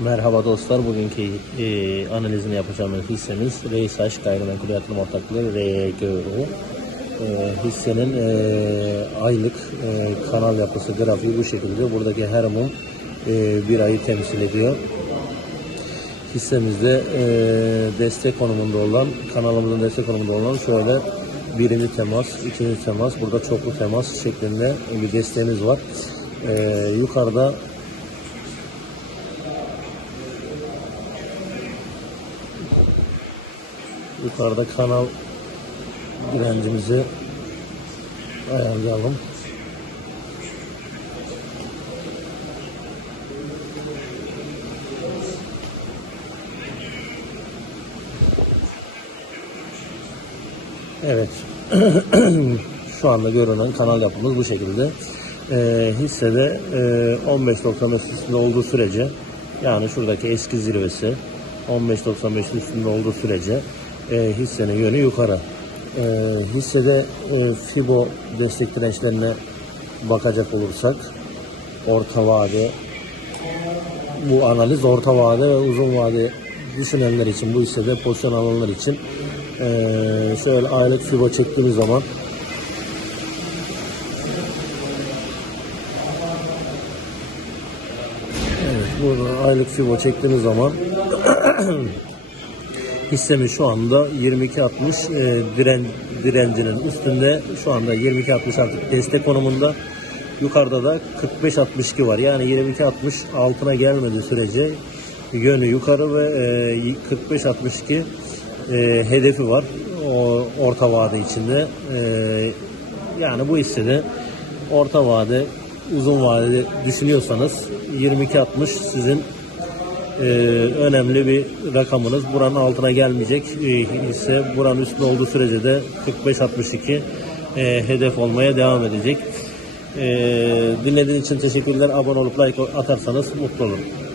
Merhaba dostlar. Bugünkü e, analizini yapacağımız hissemiz Reis Aşk Gayrimenkul Yatırım Ortaklığı RGO. E, hissenin e, aylık e, kanal yapısı grafiği bu şekilde. Buradaki her mum e, bir ayı temsil ediyor. Hissemizde e, destek konumunda olan, kanalımızın destek konumunda olan şöyle birinci temas, ikinci temas, burada çoklu temas şeklinde bir desteğimiz var. E, yukarıda Yukarıda kanal direncimizi ayarlayalım. Evet. Şu anda görünen kanal yapımız bu şekilde. Ee, hissede e, 15.95 üstünde olduğu sürece yani şuradaki eski zirvesi 15.95 üstünde olduğu sürece e, hissenin yönü yukarı. E, hissede e, Fibo destek dirençlerine bakacak olursak orta vade bu analiz orta vade ve uzun vade düşünenler için bu hissede pozisyon alanlar için e, şöyle aylık Fibo çektiğimiz zaman Evet, burada aylık Fibo çektiğimiz zaman hissemiz şu anda 22.60 e, diren, direncinin üstünde. Şu anda 22.60 artık destek konumunda. Yukarıda da 45.62 var. Yani 22.60 altına gelmediği sürece yönü yukarı ve e, 45.62 e, hedefi var o orta vade içinde. E, yani bu hissede orta vade uzun vadede düşünüyorsanız 22.60 sizin e, önemli bir rakamınız. Buranın altına gelmeyecek e, ise buranın üstünde olduğu sürece de 45-62 e, hedef olmaya devam edecek. E, dinlediğiniz için teşekkürler. Abone olup like atarsanız mutlu olurum.